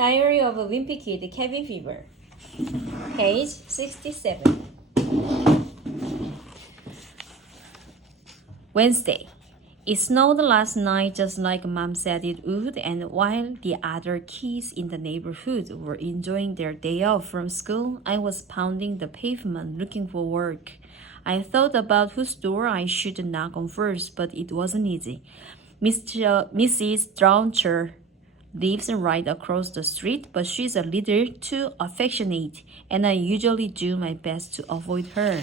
Diary of a Wimpy Kid, Cabin Fever. Page 67. Wednesday. It snowed last night just like Mom said it would, and while the other kids in the neighborhood were enjoying their day off from school, I was pounding the pavement looking for work. I thought about whose door I should knock on first, but it wasn't easy. Mrs. Drowncher lives right across the street, but she's a little too affectionate, and I usually do my best to avoid her.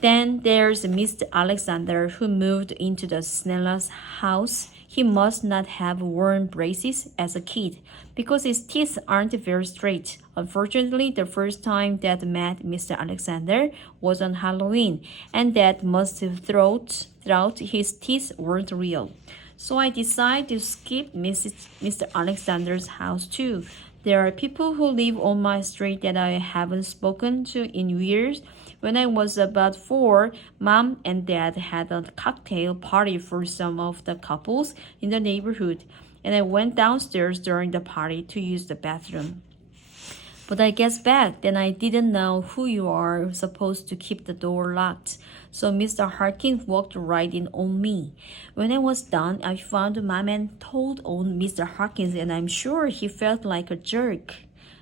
Then there's Mr. Alexander, who moved into the Snella's house. He must not have worn braces as a kid, because his teeth aren't very straight. Unfortunately, the first time Dad met Mr. Alexander was on Halloween, and Dad must have thought his teeth weren't real. So I decided to skip Mr. Alexander's house too. There are people who live on my street that I haven't spoken to in years. When I was about 4, Mom and Dad had a cocktail party for some of the couples in the neighborhood, and I went downstairs during the party to use the bathroom. But I guess back then I didn't know who you are supposed to keep the door locked. So Mr. Harkins walked right in on me. When I was done, I found Mom and told on Mr. Harkins, and I'm sure he felt like a jerk.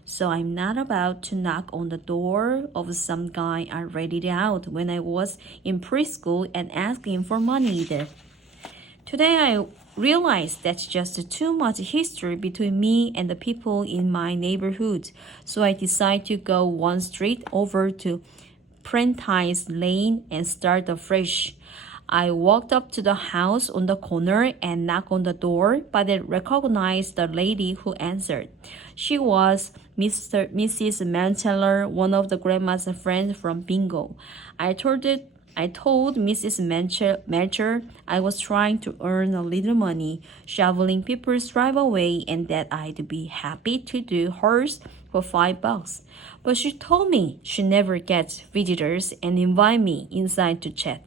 So I'm not about to knock on the door of some guy I rated out when I was in preschool and ask him for money either. Today I realized that's just too much history between me and the people in my neighborhood, so I decided to go one street over to Prentice Lane and start afresh. I walked up to the house on the corner and knocked on the door, but I recognized the lady who answered. She was Mrs. Manteller, one of the grandma's friends from bingo. I told Mrs. Melcher I was trying to earn a little money, shoveling people's driveway, and that I'd be happy to do hers for $5. But she told me she never gets visitors and invited me inside to chat.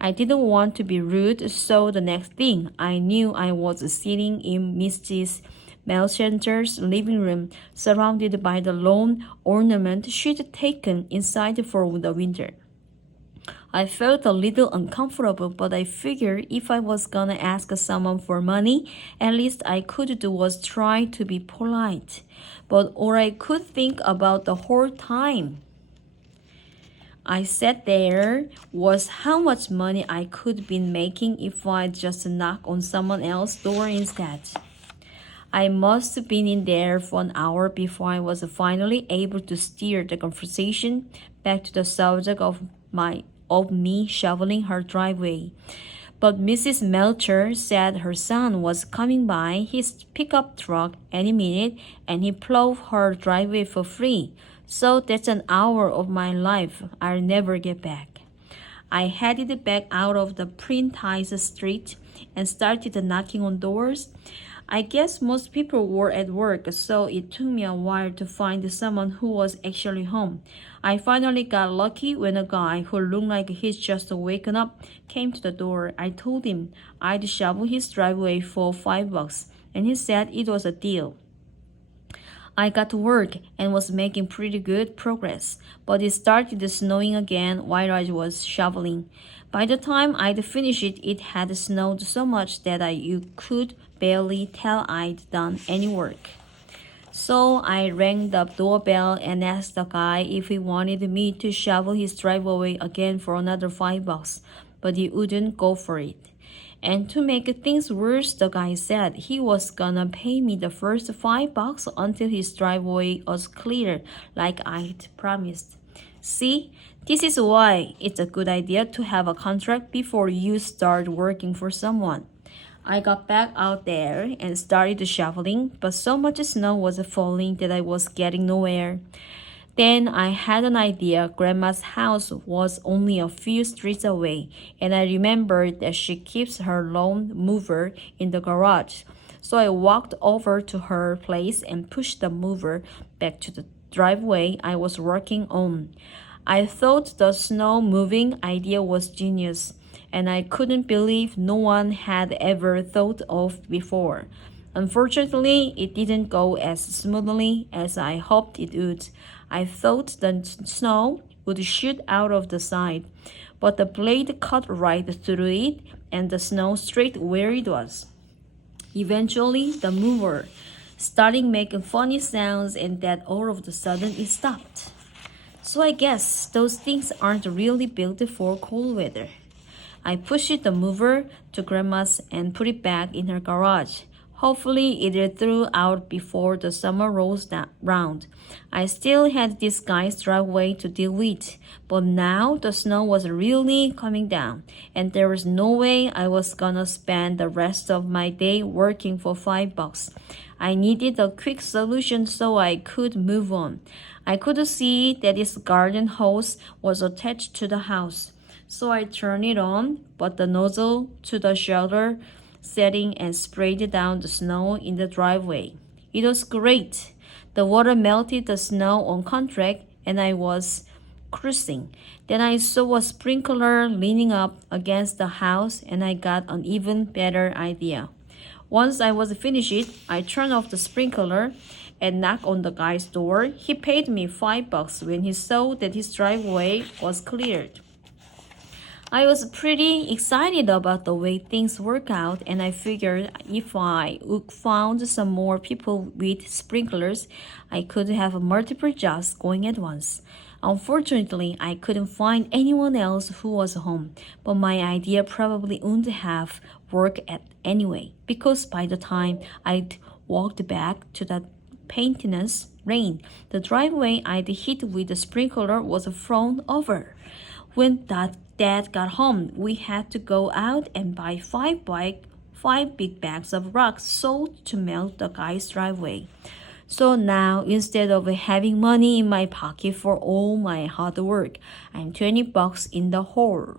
I didn't want to be rude, so the next thing I knew, I was sitting in Mrs. Melchanter's living room, surrounded by the lawn ornament she'd taken inside for the winter. I felt a little uncomfortable, but I figured if I was gonna ask someone for money, at least I could do was try to be polite. But all I could think about the whole time I sat there was how much money I could be making if I just knocked on someone else's door instead. I must have been in there for an hour before I was finally able to steer the conversation back to the subject of me shoveling her driveway. But Mrs. Melcher said her son was coming by his pickup truck any minute, and he plowed her driveway for free. So that's an hour of my life I'll never get back. I headed back out of the Prentice Street and started knocking on doors. I guess most people were at work, so it took me a while to find someone who was actually home. I finally got lucky when a guy who looked like he'd just waken up came to the door. I told him I'd shovel his driveway for $5, and he said it was a deal. I got to work and was making pretty good progress, but it started snowing again while I was shoveling. By the time I'd finished it, it had snowed so much that you could barely tell I'd done any work. So I rang the doorbell and asked the guy if he wanted me to shovel his driveway again for another $5, but he wouldn't go for it. And to make things worse, the guy said he was gonna pay me the first $5 until his driveway was clear, like I'd promised. See, this is why it's a good idea to have a contract before you start working for someone. I got back out there and started shoveling, but so much snow was falling that I was getting nowhere. Then I had an idea. Grandma's house was only a few streets away, and I remembered that she keeps her lawn mower in the garage. So I walked over to her place and pushed the mower back to the driveway I was working on. I thought the snow moving idea was genius, and I couldn't believe no one had ever thought of before. Unfortunately, it didn't go as smoothly as I hoped it would. I thought the snow would shoot out of the side, but the blade cut right through it and the snow straight where it was. Eventually, the mover started making funny sounds and then all of a sudden it stopped. So I guess those things aren't really built for cold weather. I pushed the mover to Grandma's and put it back in her garage. Hopefully, it threw out before the summer rolls round. I still had this guy's driveway to deal with, but now the snow was really coming down, and there was no way I was gonna spend the rest of my day working for $5. I needed a quick solution so I could move on. I could see that its garden hose was attached to the house. So I turned it on, put the nozzle to the shelter setting and sprayed down the snow in the driveway. It was great. The water melted the snow on contract and I was cruising. Then I saw a sprinkler leaning up against the house and I got an even better idea. Once I was finished, I turned off the sprinkler and knocked on the guy's door. He paid me $5 when he saw that his driveway was cleared. I was pretty excited about the way things work out, and I figured if I found some more people with sprinklers, I could have multiple jobs going at once. Unfortunately, I couldn't find anyone else who was home, but my idea probably wouldn't have worked anyway, because by the time I'd walked back to the maintenance lane, the driveway I'd hit with the sprinkler was thrown over. When Dad got home, we had to go out and buy five big bags of rock salt to melt the guy's driveway. So now, instead of having money in my pocket for all my hard work, I'm $20 in the hole.